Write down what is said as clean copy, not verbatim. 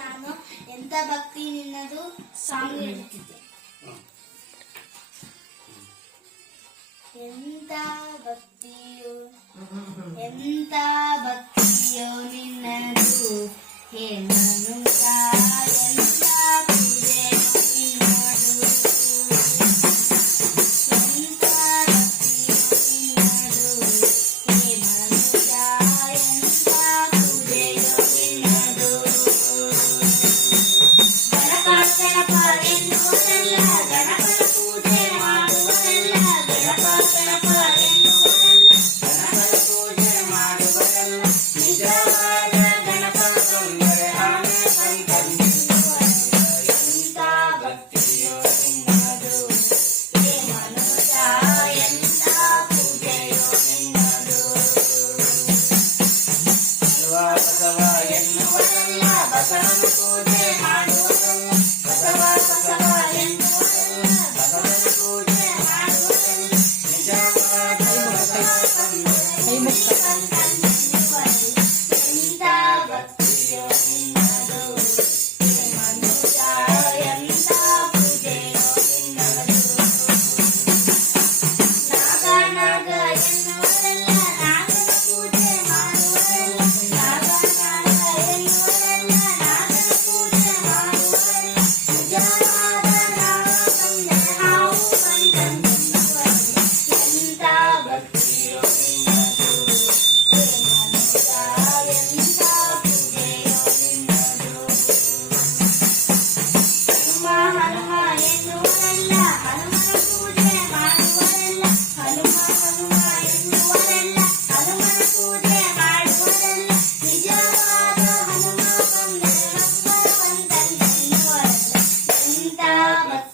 ನಾನು ಎಂತ ಭಕ್ತಿ ನಿನ್ನದು ಸಾಂಗ್ ಹೇಳ್ತಿದ್ದೆ. ಎಂತ ಭಕ್ತಿಯೋ ನಿನ್ನದು ಹೇ ಮನುಜ, ಎಂತ ಪೂಜೆಯೋ ನಿನ್ನದು. ಎಂತ ಭಕ್ತಿಯೋ ನಿನ್ನದು ಹೇ ಮನುಜ, ಎಂತ ಪೂಜೆಯೋ ನಿನ್ನದು. ಗಣಪ ಗಣಪ ಎನ್ನುವುದಲ್ಲ, ಗಣಪನ ಪೂಜೆ ಮಾಡುವುದಲ್ಲ. ಗಣಪ ಗಣಪ ಎನ್ನುವುದಲ್ಲ, ಗಣಪನ ಪೂಜೆ ಮಾಡುವುದಲ್ಲ. ನಿಜವಾದ ಗಣಪ ತೊಂದರೆ ಆನೆ ಸಂತಂದಿರುವಲ್ಲ. ಎಂತ ಭಕ್ತಿಯೋ ನಿನ್ನದು ಹೇ ಮನುಜ, ಎಂತ ಪೂಜೆಯೋ ನಿನ್ನದು. ಬಸವ ಎನ್ನುವುದಲ್ಲ, ಬಸವನ ಪೂಜೆ ಮಾಡುವುದಲ್ಲ. ಬಸವ ಬಸವ ಎನ್ನುವುದಲ್ಲ, ಬಸವನ ಪೂಜೆ ಮಾಡುವುದಲ್ಲ. ನಿಜವಾದ ಬಸವ ತಂದೆ ಸಂತಂದಿರುವಲ್ಲ. ಎಂತ ಭಕ್ತಿಯೋ ನಿನ್ನದು ಹೇ ಮನುಜ, ಎಂತ ಪೂಜೆಯೋ ನಿನ್ನದು. ನಾಗ ನಾಗ ಎನ್ನುವುದಲ್ಲ, ನಾಗನ ಪೂಜೆ ಮಾಡುವುದಲ್ಲ. ನಾಗ ನಾಗ ಎನ್ನುವುದಲ್ಲ, ನಾಗನ ಪೂಜೆ ಮಾಡುವುದಲ್ಲ. ನಿಜವಾದ ನಾಗ ತಂದೆ ಹಾವು ಬಂದಂತೆನ್ನುವಲ್ಲ. ಎಂತ ಭಕ್ತಿಯೋ ನಿನ್ನದು ಹೇ ಮನುಜ, ಎಂತ ಪೂಜೆಯೋ ನಿನ್ನದು. ಹನುಮ ಹನುಮ ಎನ್ನುವರಲ್ಲ, ಹನುಮನ ಪೂಜೆ ಮಾಡುವರಲ್ಲ. ಹನುಮ ಹನುಮ ಎನ್ನುವರಲ್ಲ, ಹನುಮನ ಪೂಜೆ ಮಾಡುವರಲ್ಲ. ನಿಜವಾದ ಹನುಮ ಬಂದರೆ ರಬ್ಬರ ಬಂತಂತೆನ್ನುವರಲ್ಲ. ಎಂತ ಭಕ್ತಿ